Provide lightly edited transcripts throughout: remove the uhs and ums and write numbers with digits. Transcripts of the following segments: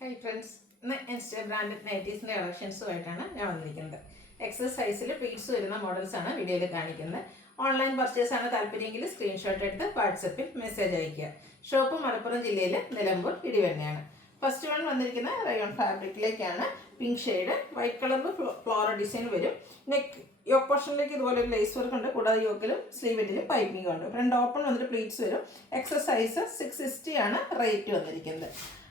Hi friends, ഇന്ന് insta branded നൈറ്റീസിൻ്റെ കളക്ഷൻസുമായിട്ടാണ് ഞാൻ വന്നിരിക്കുന്നത്. എക്സസ് സൈസിൽ പ്ലീറ്റ്സ് വരുന്ന മോഡൽസാണ് വീഡിയോയിൽ കാണിക്കുന്നത്. ഓൺലൈൻ പർച്ചേസ് ആണ് താല്പര്യമെങ്കിൽ സ്ക്രീൻഷോട്ട് എടുത്ത് വാട്സപ്പിൽ മെസ്സേജ് അയയ്ക്കുക. ഷോപ്പ് മലപ്പുറം ജില്ലയിലെ നിലമ്പൂർ ഇടിവണ്ണയാണ്. ഫസ്റ്റ് വൺ വന്നിരിക്കുന്ന റയോൺ ഫാബ്രിക്കിലേക്കാണ്. പിങ്ക് ഷെയ്ഡ്, വൈറ്റ് കളറിൽ ഫ്ലോറൽ ഡിസൈൻ വരും. നെക്ക് യോക്ക് പോർഷനിലേക്ക് ഇതുപോലെ ഒരു ലേസ് വർക്ക് ഉണ്ട്. കൂടാതെ യോക്കിലും സ്ലീവെറ്റിലും പൈപ്പിംഗ് ഉണ്ട്. ഫ്രണ്ട് ഓപ്പൺ വന്നിട്ട് പ്ലീറ്റ്സ് വരും. എക്സസ് സൈസ് 660 ആണ് റേറ്റ് വന്നിരിക്കുന്നത്.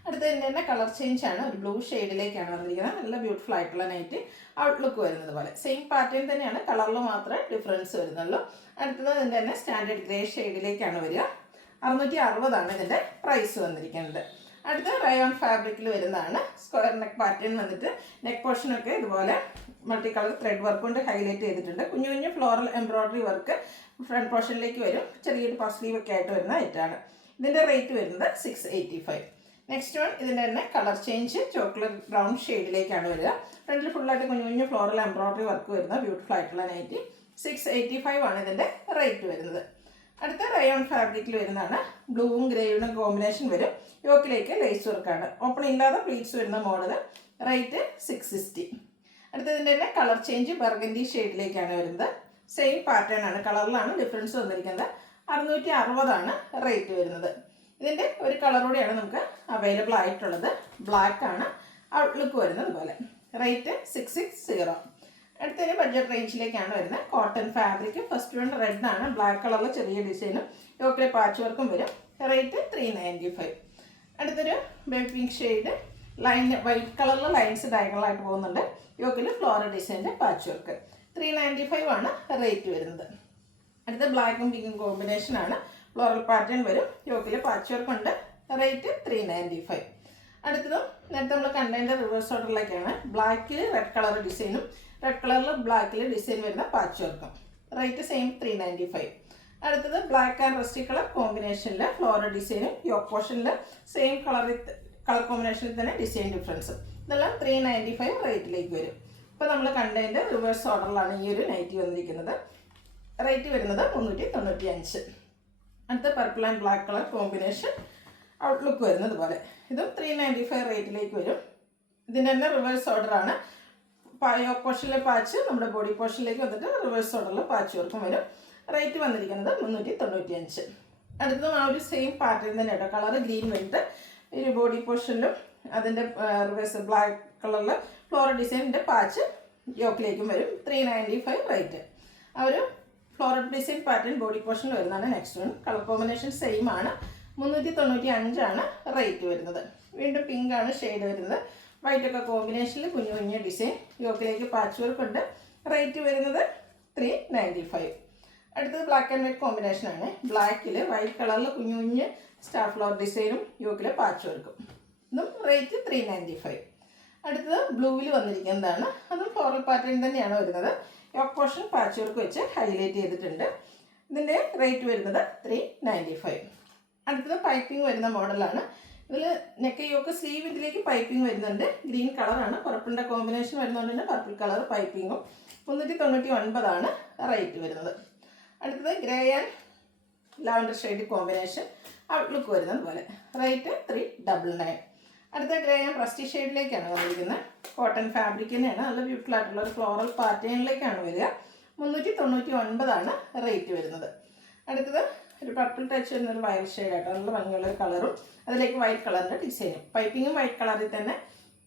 അടുത്തതിൻ്റെ തന്നെ കളർ ചേഞ്ച് ആണ്. ഒരു ബ്ലൂ ഷെയ്ഡിലേക്കാണ് വന്നിരിക്കുന്നത്. നല്ല ബ്യൂട്ടിഫുൾ ആയിട്ടുള്ള നൈറ്റ് ഔട്ട്ലുക്ക് വരുന്നത് പോലെ. സെയിം പാറ്റേൺ തന്നെയാണ്, കളറിൽ മാത്രമേ ഡിഫറൻസ് വരുന്നുള്ളൂ. അടുത്തത് ഇതിൻ്റെ തന്നെ സ്റ്റാൻഡേർഡ് ഗ്രേ ഷെയ്ഡിലേക്കാണ് വരിക. 660 ഇതിൻ്റെ പ്രൈസ് വന്നിരിക്കുന്നത്. അടുത്ത റയോൺ ഫാബ്രിക്കിൽ വരുന്നതാണ്. സ്ക്വയർ നെക്ക് പാറ്റേൺ വന്നിട്ട് നെക്ക് പോർഷനൊക്കെ ഇതുപോലെ മൾട്ടി കളർ ത്രെഡ് വർക്ക് കൊണ്ട് ഹൈലൈറ്റ് ചെയ്തിട്ടുണ്ട്. കുഞ്ഞു കുഞ്ഞു ഫ്ലോറൽ എംബ്രോയ്ഡറി വർക്ക് ഫ്രണ്ട് പോർഷനിലേക്ക് വരും. ചെറിയൊരു പഫ് സ്ലീവ് ഒക്കെ ആയിട്ട് വരുന്ന ഐറ്റാണ്. ഇതിൻ്റെ റേറ്റ് വരുന്നത് 685. നെക്സ്റ്റ് വൺ ഇതിൻ്റെ തന്നെ കളർ ചേഞ്ച് ചോക്ലേറ്റ് ബ്രൗൺ ഷെയ്ഡിലേക്കാണ് വരിക. ഫ്രണ്ടിൽ ഫുള്ളായിട്ട് കുഞ്ഞു കുഞ്ഞു ഫ്ലോറൽ എംബ്രോയ്ഡറി വർക്ക് വരുന്ന ബ്യൂട്ടിഫുൾ ആയിട്ടുള്ള നൈറ്റി. 685 ആണ് ഇതിൻ്റെ റേറ്റ് വരുന്നത്. അടുത്ത റയോൺ ഫാബ്രിക്കിൽ വരുന്നതാണ്. ബ്ലൂവും ഗ്രേയും കോമ്പിനേഷൻ വരും. യോക്കിലേക്ക് ലേസ് വർക്കാണ്. ഓപ്പൺ ഇല്ലാതെ പ്ലീറ്റ്സ് വരുന്ന മോഡൽ. റേറ്റ് 660. അടുത്തതിൻ്റെ തന്നെ കളർ ചേഞ്ച് ബർഗൻഡി ഷെയ്ഡിലേക്കാണ് വരുന്നത്. സെയിം പാറ്റേൺ ആണ്, കളറിലാണ് ഡിഫറൻസ് വന്നിരിക്കുന്നത്. 660 ആണ് റേറ്റ് വരുന്നത്. ഇതിൻ്റെ ഒരു കളറോടെയാണ് നമുക്ക് അവൈലബിൾ ആയിട്ടുള്ളത്. ബ്ലാക്ക് ആണ് ഔട്ട്ലുക്ക് വരുന്നത് പോലെ. റേറ്റ് 660. അടുത്തൊരു ബഡ്ജറ്റ് റേഞ്ചിലേക്കാണ് വരുന്നത്. Cotton fabric. First one red ആണ്. ബ്ലാക്ക് കളറിൽ ചെറിയ ഡിസൈനും യോക്കിലെ പാച്ച് വർക്കും വരും. റേറ്റ് 395. അടുത്തൊരു baby pink shade, line white കളറിൽ ലൈൻസ് ഡയഗണലായിട്ട് പോകുന്നുണ്ട്. യോക്കിൽ ഫ്ലോറൽ ഡിസൈൻ്റെ പാച്ച് വർക്ക്. 395 ആണ് റേറ്റ് വരുന്നത്. അടുത്ത ബ്ലാക്കും പിങ്കും കോമ്പിനേഷൻ ആണ്. ഫ്ലോറൽ പാറ്റേൺ വരും. യോക്കിൽ പാച്ച് വർക്ക് ഉണ്ട്. റേറ്റ് 395. അടുത്തതും നേരത്തെ നമ്മൾ കണ്ടതിൻ്റെ റിവേഴ്സ് ഓർഡറിലേക്കാണ്. ബ്ലാക്കിൽ റെഡ് കളർ ഡിസൈനും റെഡ് കളറിൽ ബ്ലാക്കിൽ ഡിസൈൻ വരുന്ന പാച്ച് വർക്കും. Rate same 395. അടുത്തത് ബ്ലാക്ക് ആൻഡ് റസ്റ്റി കളർ കോമ്പിനേഷനിൽ ഫ്ലോറൽ ഡിസൈനും യോക്ക് പോർഷനിൽ സെയിം കളർ കോമ്പിനേഷനിൽ തന്നെ ഡിസൈൻ ഡിഫറൻസ്. ഇതെല്ലാം 395 റേറ്റിലേക്ക് വരും. ഇപ്പോൾ നമ്മൾ കണ്ടതിൻ്റെ റിവേഴ്സ് ഓർഡറിലാണ് ഈ ഒരു നൈറ്റി വന്നിരിക്കുന്നത്. റേറ്റ് വരുന്നത് 395. അടുത്ത purple and black colour combination outlook വരുന്നത് പോലെ. ഇതും 395 റേറ്റിലേക്ക് വരും. ഇതിൻ്റെ തന്നെ റിവേഴ്സ് ഓർഡറാണ്. യോക്ക് പോർഷനിലെ പാച്ച് നമ്മുടെ ബോഡി പോർഷനിലേക്ക് വന്നിട്ട് റിവേഴ്സ് ഓർഡറിൽ പാച്ച് വർക്കും വരും. റേറ്റ് വന്നിരിക്കുന്നത് 395. അടുത്തതും ആ ഒരു സെയിം പാറ്റേൺ തന്നെ കേട്ടോ. കളർ ഗ്രീൻ വന്നിട്ട് ഒരു ബോഡി പോർഷനിലും അതിൻ്റെ റിവേഴ്സ് ബ്ലാക്ക് കളറിൽ ഫ്ലോറൽ ഡിസൈനിൻ്റെ പാച്ച് യോക്കിലേക്കും വരും. 395 റേറ്റ്. ആ ഒരു ഫ്ലോറൽ ഡിസൈൻ പാറ്റേൺ ബോഡി പോർഷനിൽ വരുന്നതാണ് next one. Colour combination same ആണ്. 395 ആണ് റേറ്റ് വരുന്നത്. വീണ്ടും പിങ്ക് ആണ് ഷെയ്ഡ് വരുന്നത്. വൈറ്റ് ഒക്കെ കോമ്പിനേഷനിൽ കുഞ്ഞു കുഞ്ഞു ഡിസൈൻ യോക്കിലേക്ക് പാച്ച് വർക്ക് ഉണ്ട്. റേറ്റ് വരുന്നത് 395. അടുത്തത് ബ്ലാക്ക് ആൻഡ് വൈറ്റ് കോമ്പിനേഷൻ ആണ്. ബ്ലാക്കിൽ വൈറ്റ് കളറിൽ കുഞ്ഞു കുഞ്ഞ് സ്റ്റാർ ഫ്ലവർ ഡിസൈനും യോക്കിൽ പാച്ച് വർക്കും. ഇതും റേറ്റ് 395. അടുത്തത് ബ്ലൂവിൽ വന്നിരിക്കുന്നതാണ്. അതും ഫ്ലോറൽ പാറ്റേൺ തന്നെയാണ് വരുന്നത്. യോക്ക് പോർഷൻ പാച്ച് വർക്ക് വെച്ച് ഹൈലൈറ്റ് ചെയ്തിട്ടുണ്ട്. ഇതിൻ്റെ റേറ്റ് വരുന്നത് 395. അടുത്തത് പൈപ്പിംഗ് വരുന്ന മോഡലാണ്. ഇതിൽ നെക്ക് യോക്ക് സ്ലീവ് ഇതിലേക്ക് പൈപ്പിംഗ് വരുന്നുണ്ട്. ഗ്രീൻ കളറാണ്. പർപ്പിളിൻ്റെ കോമ്പിനേഷൻ വരുന്നതുകൊണ്ട് തന്നെ പർപ്പിൾ കളർ പൈപ്പിങ്ങും. 399 ആണ് റേറ്റ് വരുന്നത്. അടുത്തത് grey and lavender shade combination outlook വരുന്നത് പോലെ. റേറ്റ് 399. അടുത്ത ഗ്രേ ആൻഡ് റസ്റ്റി ഷെയ്ഡിലേക്കാണ് വന്നിരിക്കുന്നത്. കോട്ടൺ ഫാബ്രിക് തന്നെയാണ്. നല്ല ബ്യൂട്ടിഫുൾ ആയിട്ടുള്ള ഒരു ഫ്ലോറൽ പാറ്റേണിലേക്കാണ് വരിക. 399 ആണ് റേറ്റ് വരുന്നത്. അടുത്തത് ഒരു പർപ്പിൾ ടച്ച് വരുന്ന ഒരു വയൽ ഷെയ്ഡായിട്ട് നല്ല ഭംഗിയുള്ള ഒരു കളറും അതിലേക്ക് വൈറ്റ് കളറിൻ്റെ ഡിസൈനും പൈപ്പിങ്ങും വൈറ്റ് കളറിൽ തന്നെ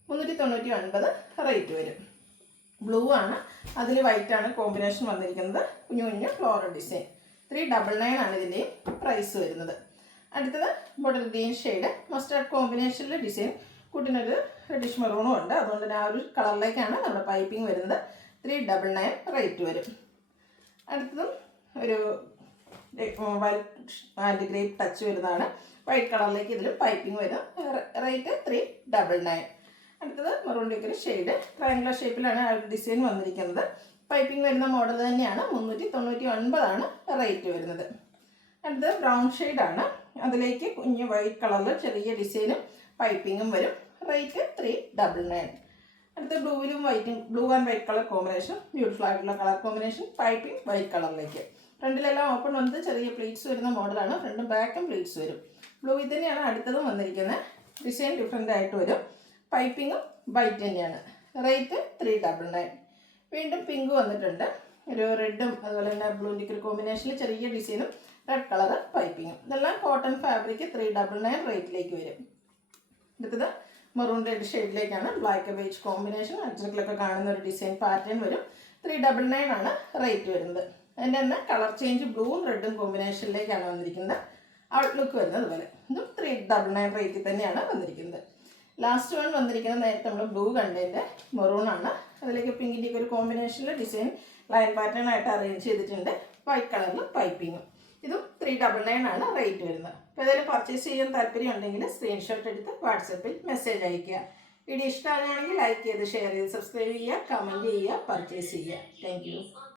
399 റേറ്റ് വരും. ബ്ലൂ ആണ്, അതിൽ വൈറ്റ് ആണ് കോമ്പിനേഷൻ വന്നിരിക്കുന്നത്. കുഞ്ഞു കുഞ്ഞു ഫ്ലോറൽ ഡിസൈൻ. 399 ആണ് ഇതിൻ്റെയും പ്രൈസ് വരുന്നത്. അടുത്തത് ബോട്ടിൽ ഗ്രീൻ ഷെയ്ഡ് മസ്റ്റാർഡ് കോമ്പിനേഷനിലെ ഡിസൈൻ. കൂട്ടിനൊരു റെഡിഷ് മെറൂണും ഉണ്ട്. അതുകൊണ്ട് തന്നെ ആ ഒരു കളറിലേക്കാണ് നമ്മുടെ പൈപ്പിംഗ് വരുന്നത്. 399 റേറ്റ് വരും. അടുത്തതും ഒരു വൈറ്റ് ആൻഡ് ഗ്രേപ്പ് ടച്ച് വരുന്നതാണ്. വൈറ്റ് കളറിലേക്ക് ഇതിലും പൈപ്പിംഗ് വരും. റേറ്റ് 399. അടുത്തത് മെറൂൺ ഡിഗ്രി ഷെയ്ഡ്. ട്രയാങ്കുലർ ഷേപ്പിലാണ് ആ ഒരു ഡിസൈൻ വന്നിരിക്കുന്നത്. പൈപ്പിംഗ് വരുന്ന മോഡൽ തന്നെയാണ്. 399 ആണ് റേറ്റ് വരുന്നത്. അടുത്തത് ബ്രൗൺ ഷെയ്ഡാണ്. അതിലേക്ക് കുഞ്ഞ് വൈറ്റ് കളറിൽ ചെറിയ ഡിസൈനും പൈപ്പിങ്ങും വരും. റേറ്റ് 399. അടുത്ത ബ്ലൂവിലും വൈറ്റും blue and white colour combination beautiful ആയിട്ടുള്ള കളർ കോമ്പിനേഷൻ. പൈപ്പിംഗ് വൈറ്റ് കളറിലേക്ക്. ഫ്രണ്ടിലെല്ലാം ഓപ്പൺ വന്നത് ചെറിയ പ്ലീറ്റ്സ് വരുന്ന മോഡലാണ്. ഫ്രണ്ടും ബാക്കും പ്ലീറ്റ്സ് വരും. ബ്ലൂ ഇത് തന്നെയാണ് അടുത്തതും വന്നിരിക്കുന്നത്. ഡിസൈൻ ഡിഫറെൻ്റ് ആയിട്ട് വരും. പൈപ്പിങ്ങും വൈറ്റ് തന്നെയാണ്. റേറ്റ് 399. വീണ്ടും പിങ്ക് വന്നിട്ടുണ്ട്, ഒരു റെഡും അതുപോലെ തന്നെ ബ്ലൂ ലിക്വിഡ് കോമ്പിനേഷനിൽ ചെറിയ ഡിസൈനും റെഡ് കളർ പൈപ്പിങ്ങും. ഇതെല്ലാം കോട്ടൺ ഫാബ്രിക് 399 റേറ്റിലേക്ക് വരും. അടുത്തത് മെറൂൺ റെഡ് ഷെയ്ഡിലേക്കാണ്, ബ്ലാക്ക് ബേജ് കോമ്പിനേഷൻ അജ്രക്കിലൊക്കെ കാണുന്ന ഒരു ഡിസൈൻ പാറ്റേൺ വരും. 399 ആണ് റേറ്റ് വരുന്നത്. അതിൻ്റെ തന്നെ കളർ ചേഞ്ച് ബ്ലൂവും റെഡും കോമ്പിനേഷനിലേക്കാണ് വന്നിരിക്കുന്നത്. ഔട്ട്ലുക്ക് വരുന്നത് പോലെ ഇതും 399 റേറ്റിൽ തന്നെയാണ് വന്നിരിക്കുന്നത്. ലാസ്റ്റ് വൺ വന്നിരിക്കുന്നത് നേരത്തെ നമ്മൾ ബ്ലൂ കണ്ടതിൻ്റെ മെറൂൺ ആണ്. അതിലേക്ക് പിങ്കിൻ്റെയൊക്കെ ഒരു കോമ്പിനേഷനിൽ ഡിസൈൻ ലൈൻ പാറ്റേൺ ആയിട്ട് അറേഞ്ച് ചെയ്തിട്ടുണ്ട്. വൈറ്റ് കളറിൽ പൈപ്പിങ്ങും. ഇതും 399 ആണ് റേറ്റ് വരുന്നത്. അപ്പോൾ ഏതായാലും പർച്ചേസ് ചെയ്യാൻ താല്പര്യം ഉണ്ടെങ്കിൽ സ്ക്രീൻഷോട്ട് എടുത്ത് വാട്സപ്പിൽ മെസ്സേജ് അയയ്ക്കുക. വീഡിയോ ഇഷ്ടമാണെങ്കിൽ ലൈക്ക് ചെയ്ത് ഷെയർ ചെയ്ത് സബ്സ്ക്രൈബ് ചെയ്യുക, കമൻറ്റ് ചെയ്യുക, പർച്ചേസ് ചെയ്യുക. Thank you.